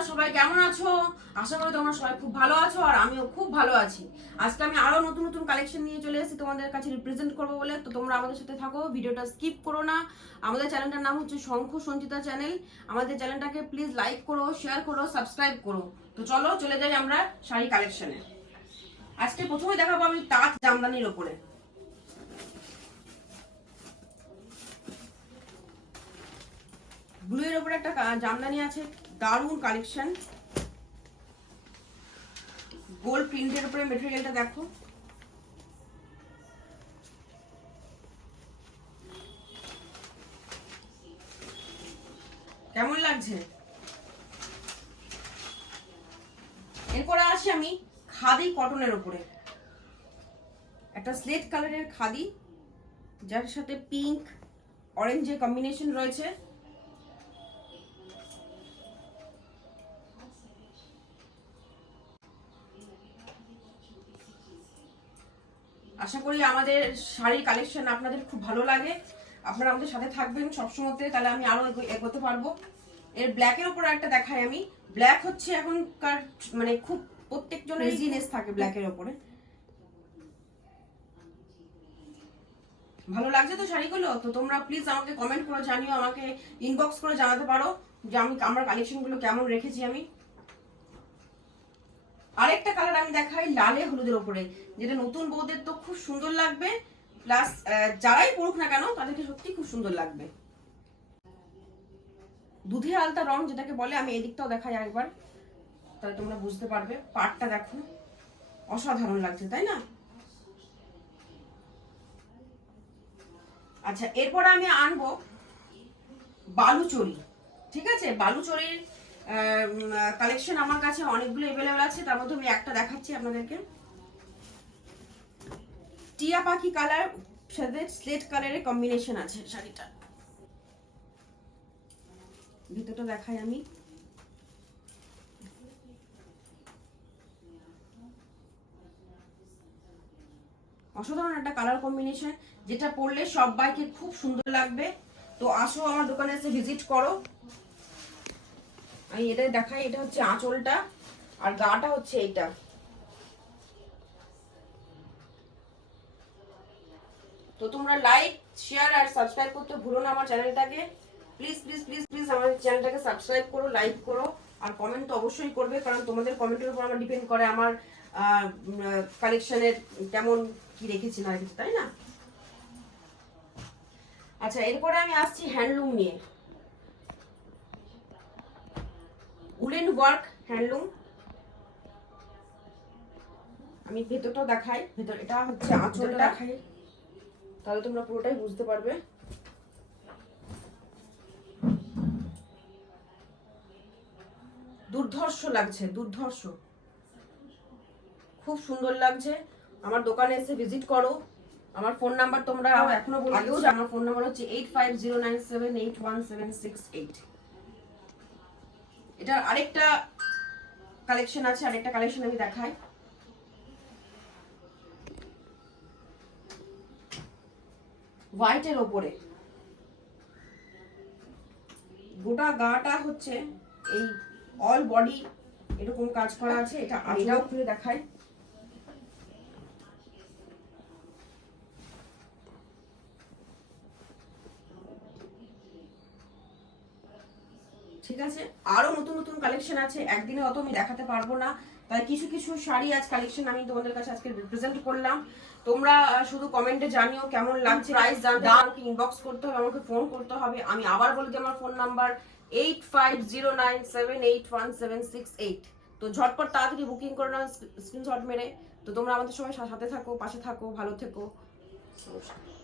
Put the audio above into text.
তোমরা সবাই কেমন আছো? আশা করি তোমরা সবাই খুব ভালো আছো আর আমিও খুব ভালো আছি। আজকে আমি আরো নতুন নতুন কালেকশন নিয়ে চলে এসেছি তোমাদের কাছে রিপ্রেজেন্ট করবো বলে। তো তোমরা আমাদের সাথে থাকো, ভিডিওটা স্কিপ করো না। আমাদের চ্যানেলটার নাম হচ্ছে শঙ্খ সঞ্চিতা চ্যানেল। আমাদের চ্যানেলটাকে প্লিজ লাইক করো, শেয়ার করো, সাবস্ক্রাইব করো। তো চলো চলে যাই আমরা শাড়ি কালেকশনে। আজকে প্রথমে দেখাবো আমি তাঁত জামদানির ওপরে। ব্লু এর উপরে একটা জামদানি আছে, দারুণ কালেকশন। গোল্ড প্রিন্টের উপরে মেটেরিয়ালটা দেখো, কেমন লাগছে। এরপরে আসি আমি খাদি কটনের উপরে, একটা স্লেট কালারের খাদি যার সাথে পিঙ্ক অরেঞ্জের কম্বিনেশন রয়েছে। আশা করি আমাদের শাড়ির কালেকশন আপনাদের খুব ভালো লাগে, আপনারা আমাদের সাথে থাকবেন সবসময়, তাহলে আমি আরো এগোতে পারবো। এর ব্ল্যাকের উপর একটা দেখাই আমি। ব্ল্যাক হচ্ছে এখনকার মানে খুব প্রত্যেকজনের জিনিস থাকে ব্ল্যাকের উপরে। ভালো লাগছে তো শাড়িগুলো? তো তোমরা প্লিজ আমাকে কমেন্ট করে জানিও, আমাকে ইনবক্স করে জানাতে পারো যে আমার কালেকশনগুলো কেমন রেখেছি আমি। আরেকটা কালার আমি দেখাই লালে হলুদের উপরে, যেটা নতুন বউদের তো খুব সুন্দর লাগবে, প্লাস যারাই পড়ুক না কেন তাদেরকে সত্যি খুব সুন্দর লাগবে। দুধে আলতা রং যেটাকে বলে, আমি এদিকটাও দেখাই আরেকবার তাহলে তোমরা বুঝতে পারবে। পাটটা দেখো, অসাধারণ লাগছে তাই না? আচ্ছা, এরপরে আমি আনবো বালুচরি। ঠিক আছে, বালুচরির কালেকশন আমার কাছে অনেকগুলো অ্যাভেলেবেল আছে, তার মধ্যে আমি একটা দেখাচ্ছি আপনাদেরকে। টিয়া পাখি কালার সাথে স্লেট কালারের কম্বিনেশন আছে শাড়িটা। ভিতরটা দেখাই আমি। অসাধারণ একটা কালার কম্বিনেশন, যেটা পরলে সবাইকে খুব সুন্দর লাগবে। তো আসো আমার দোকানে এসে ভিজিট করো। আমি এটাই দেখাই, এটা হচ্ছে আঁচলটা আর গাটা হচ্ছে এইটা। তো তোমরা লাইক শেয়ার আর সাবস্ক্রাইব করতে ভুলো না আমার চ্যানেলটাকে। প্লিজ প্লিজ প্লিজ প্লিজ আমার চ্যানেলটাকে সাবস্ক্রাইব করো, লাইক করো আর কমেন্ট তো অবশ্যই করবে, কারণ তোমাদের কমেন্টের উপর আমার ডিপেন্ড করে আমার কালেকশনের কেমন কি রেখেছি না রেখেছি, তাই না? আচ্ছা, এরপরে আমি আসছি হ্যান্ডলুম নিয়ে। Woollen work handloom. আমি ভেতরটাও দেখাই, ভেতর এটা হচ্ছে আঁচলটা দেখাই, তাহলে তোমরা পুরোটাই বুঝতে পারবে। দুর্ধর্ষ লাগছে, দুর্ধর্ষ, খুব সুন্দর লাগছে। আমার দোকানে এসে ভিজিট করো। আমার ফোন নাম্বার তোমরা এখনো আগেও জানো, আমার ফোন নাম্বার হচ্ছে 8509781768। এটা আরেকটা কালেকশন আছে, আরেকটা কালেকশন আমি দেখাই। হোয়াইটের ওপরে গোটা গাটা হচ্ছে এই অল বডি এরকম কাজ করা আছে। এটা এটাও খুলে দেখাই। ঠিক আছে, আরো নতুন নতুন কালেকশন আছে, একদিনে অত আমি দেখাতে পারবো না, তাই কিছু কিছু শাড়ি আজ কালেকশন আমি তোমাদের কাছে আজকে রিপ্রেজেন্ট করলাম। তোমরা শুধু কমেন্টে জানিও কেমন লাগছে, প্রাইস জানতে আমাকে ইনবক্স করতে হবে, আমাকে ফোন করতে হবে। আমি আবার বলে দিই আমার ফোন নাম্বার 8509781768। তো ঝটপট তাড়াতাড়ি বুকিং করে নাও স্ক্রিনশট মেরে। তো তোমরা আমাদের সবাই সাথে থাকো, পাশে থাকো, ভালো থেকো। নমস্কার।